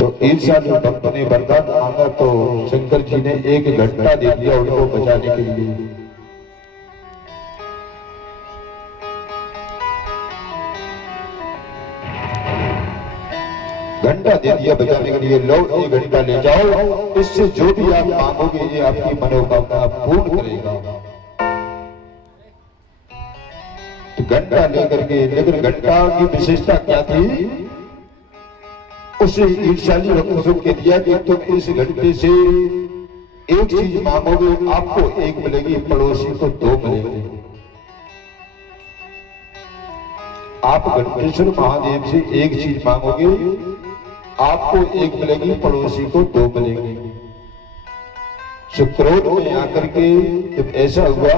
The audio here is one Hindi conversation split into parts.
तो ईर्ष्यालु भक्त ने वरदान मांगा तो शंकर जी ने 1 घंटा दे दिया उनको बचाने के लिए। घंटा दे दिया बचाने के लिए, लो 1 घंटा ले जाओ, इससे जो भी आप मांगोगे ये आपकी मनोकामना पूर्ण करेगा। तो घंटा लेकर के, लेकिन घंटा की विशेषता क्या थी? उसे ईर्ष्यालु भक्त के दिया कि तुम इस घंटे से एक चीज मांगोगे, आपको 1 मिलेगी, पड़ोसी को 2 मिलेगी। आप घंटेश्वर महादेव से एक चीज मांगोगे, आपको 1 मिलेगी, पड़ोसी को 2 मिलेगी। क्रोध में आकर के जब ऐसा हुआ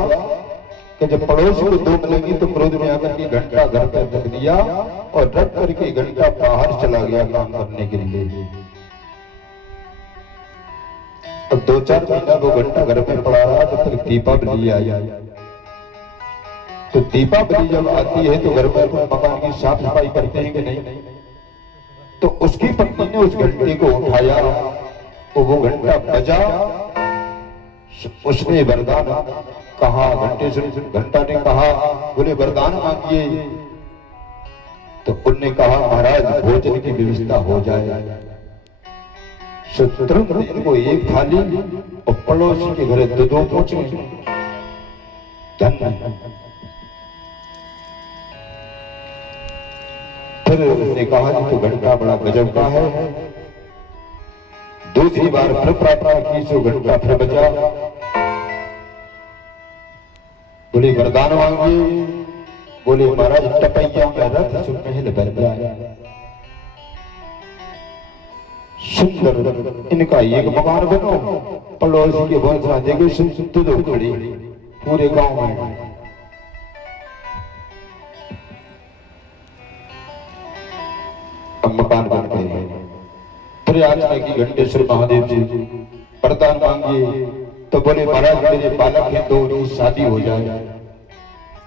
कि जब पड़ोसी को 2 मिलेगी तो क्रोध में आकर के घंटा घर पर रख दिया और रख करके घंटा बाहर चला गया काम करने के लिए। अब 2-4 महीना वो घंटा घर में पड़ा रहा जब तक दीपावली आई। तो दीपावली जब आती है तो घर पर मकान की साफ सफाई करते हैं कि नहीं? तो उसकी पत्नी ने उस घंटे को उठाया तो वो घंटा बजा, उसने वरदान कहा, घंटा ने कहा, बोले वरदान मांगिए। तो उनने कहा महाराज भोजन की व्यवस्था हो जाए। तुरंत इनको 1 थाली और पड़ोसी के घर 2 पहुंचे। धन्य। फिर उसने कहा तो घंटा बड़ा गजब का है। दूसरी बार फिर प्रार्थना की तो घंटा फिर बजा। बोले वरदान मांगिए। बोले महाराज टपैया में रथ सो महल भर जाए। सुंदर इनका 1 मकान बनो, पड़ोसी के वंशा देखे सुन दो खड़ी पूरे गांव में। अब मकान बन गए। फिर आज की घंटेश्वर महादेव जी वरदान मांगिए। तो बोले महाराज मेरे बालक है 2, उनकी शादी हो जाए।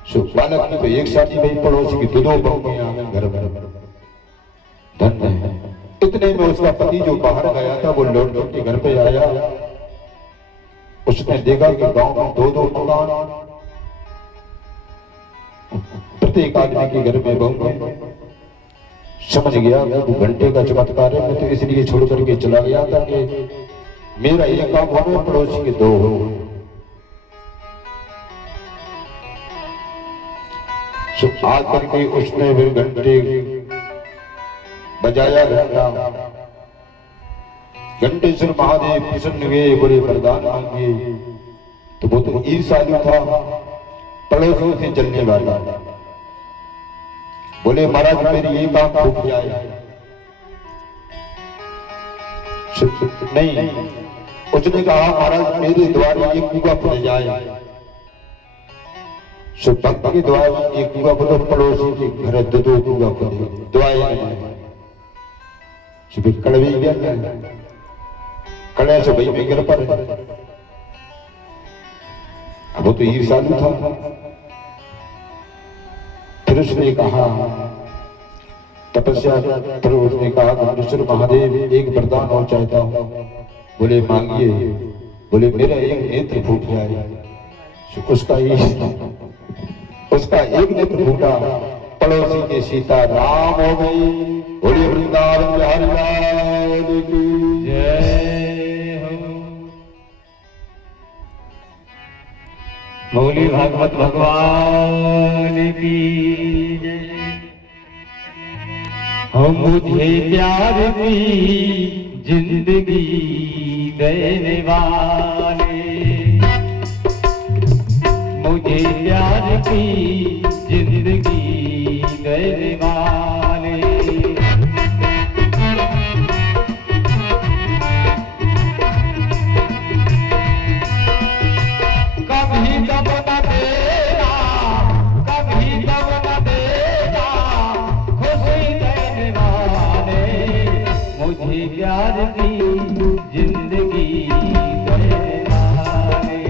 सो बालक की तो 1 शादी भाई, पड़ोसी की 2 बहुएं घर में। धन्य है। इतने में उसका पति जो बाहर गया था वो लौट के घर पे आया। उसने देखा कि गांव में 2-2 मकान, प्रत्येक आदमी के घर में बहू। समझ गया वो घंटे का चमत्कार है, मैं तो इसलिए छोड़ करके चला गया था कि मेरा 1 काम हो, पड़ोसी के 2 हो। आज करके उसने फिर घंटे बजाया। घंटेश्वर महादेव प्रसन्न हुए, बोले वरदान मांगिए। तो वो तो ईर्ष्यालु था, पड़ोसियों से चलने वाला। बोले महाराज मेरी 1 काम फूट जाए। नहीं, उसने कहा महाराज मेरे द्वार में 1 कुआं खुद जाए। भक्त के द्वार में 1 कुआं खुद, पड़ोसी के घर 2-2 कुआं खुदे। दुआएं कड़वी गया, कड़े से भाई में गिर पर। अब वो तो ईर्ष्यालु था। फिर उसने कहा तपस्या, फिर उसने कहा घंटेश्वर महादेव 1 वरदान और चाहता हूं। बोले मांगिए। बोले मेरा 1 नेत्र फूट जाए। उसका 1 नेत्र फूटा, पड़ोसी के सीता राम हो गई। बोले वृंदावन बिहारी लाल की जय हो। मौली भागवत भगवान की जय। हम मुझे प्यार की जिंदगी देने वाले, मुझे प्यार की जिंदगी देने वाले। कभी दब न देना, कभी दब न देना, खुशी देने वाले, मुझे प्यार की जिंदगी देने वाले।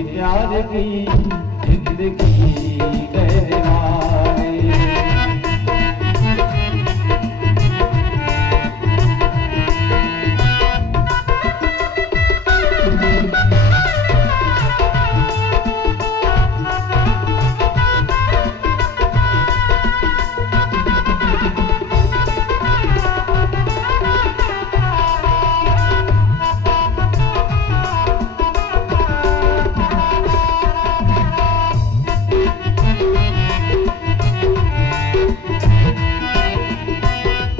मुझे प्यार की जिंदगी देने वाले।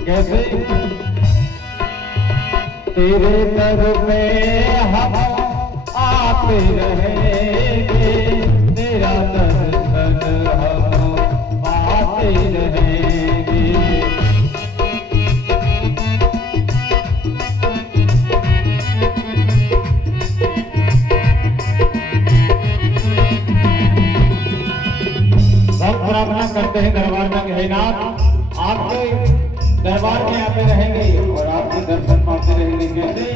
कैसे तेरे दर में हम आते रहेंगे, तेरा दर्शन हम पाते रहेंगे। भक्त प्रार्थना करते हैं दरबार में, हे नाथ आपके दरबार में आते रहेंगे और आपके दर्शन पाते रहेंगे। कैसे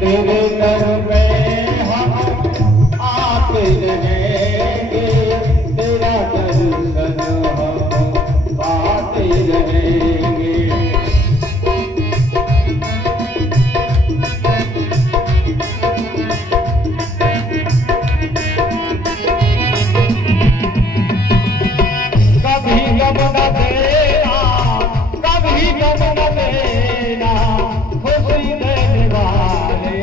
तेरे दर में हम आते रहेंगे, तेरा दर्शन हम पाते रहेंगे। कभी गम न देना, कभी गम न देना, खुशी देने वाले,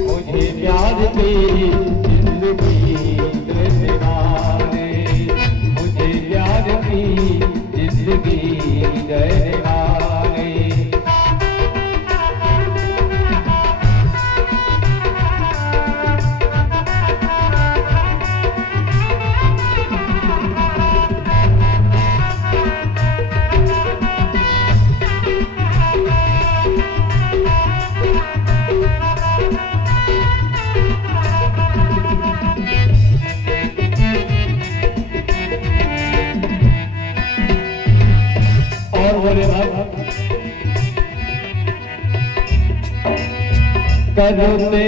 मुझे प्यार की जिंदगी देने वाले, मुझे प्यार की जिंदगी देने वाले। और बोले करते